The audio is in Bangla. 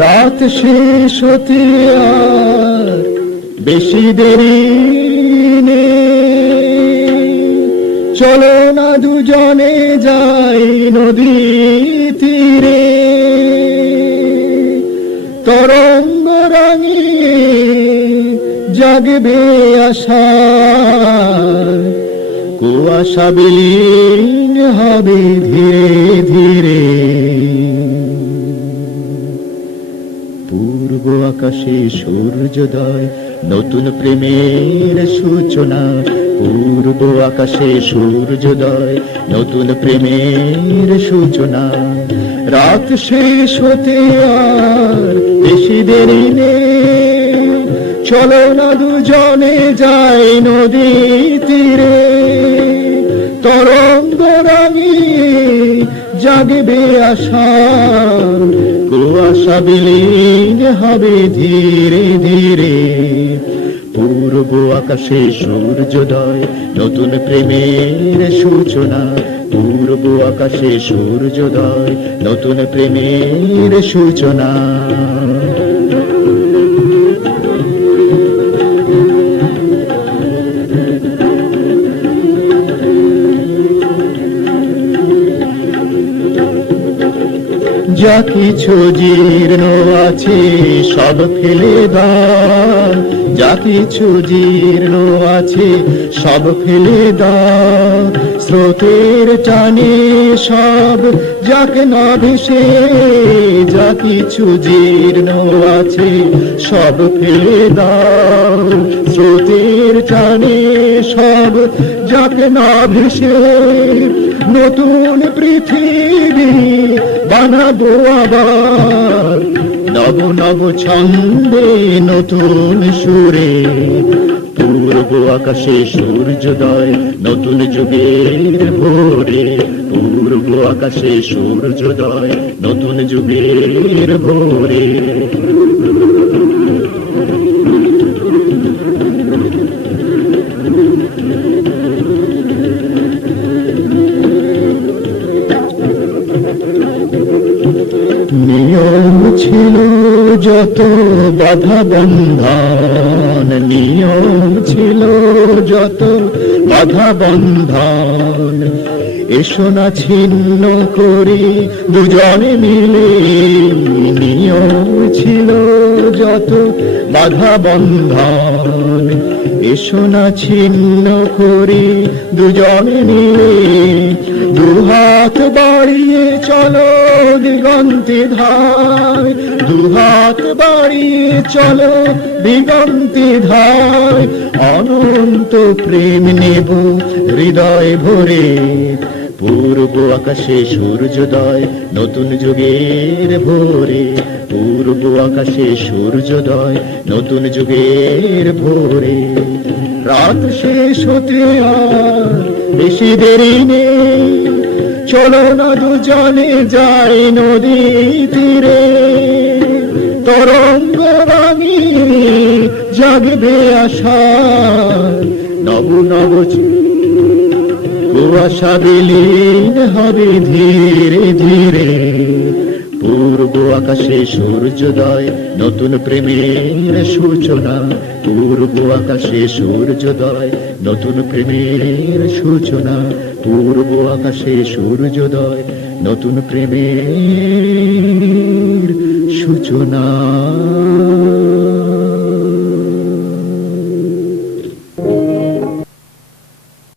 রাত শেষ হতে আর বেশি দেরি নেই, চলো না দুজনে যাই নদী তীরে। তরঙ্গ রাঙিয়ে জাগবে আশা, কুয়াশা বিলীন হবে ধীরে ধীরে। পূর্ব আকাশে সূর্যোদয়, নতুন প্রেমের সূচনা। পূর্ব আকাশে সূর্যোদয়, নতুন প্রেমের সূচনা। রাত শেষ হতে আর বেশি দেরি নেই, চলো না দুজনে যাই নদী তীরে। তরঙ্গ রাঙিয়ে জাগবে আশা, কুয়াশা বিলীন হবে ধীরে ধীরে। পূর্ব আকাশে সূর্যোদয়, নতুন প্রেমের সূচনা। পূর্ব আকাশে সূর্যোদয়, নতুন প্রেমের সূচনা। যা কিছু জীর্ণ আছে সব ফেলে দাও, যা কিছু জীর্ণ আছে সব ফেলে দাও। স্রোতের টানে সব যাক না ভেসে, যা কিছু জীর্ণ আছে সব ফেলে দাও। স্রোতের টানে সব যাক না ভেসে, নতুন পৃথিবী বানাবো আবার। নব নব ছন্দে নতুন সুরে, পূর্ব আকাশে সূর্যোদয়, নতুন যুগের ভোরে। পূর্ব আকাশে সূর্যোদয়, নতুন যুগের ভোরে। নিয়ম ছিল যত বাধা বন্ধন, নিয়ম ছিল যত বাধা বন্ধন। এসো না ছিন্ন করি দুজনে মিলে, নিয়ম ছিল যত বাধা বন্ধন। এসো না ছিন্ন করি দুজনে মিলে, দুহাত বাড়িয়ে চলো দিগন্তে ধায়। দুহাত বাড়িয়ে চলো দিগন্তে ধায়, অনন্ত প্রেম নেব হৃদয় ভরে। পূর্ব আকাশে সূর্যোদয়, নতুন যুগের ভোরে। পূর্ব আকাশে সূর্যোদয়, নতুন যুগের ভোরে। রাত শেষ হতে আর বেশি দেরি নেই, চলো না দুজনে যাই নদী তীরে। তরঙ্গ রাঙিয়ে জাগবে আশা, নব নব কুয়াশা বিলীন হবে ধীরে ধীরে। পূর্ব আকাশে সূর্যোদয়, নতুন প্রেমের সূচনা। পূর্ব আকাশে সূর্যোদয়, নতুন প্রেমের সূচনা। পূর্ব আকাশে সূর্যোদয়, নতুন প্রেমের সূচনা।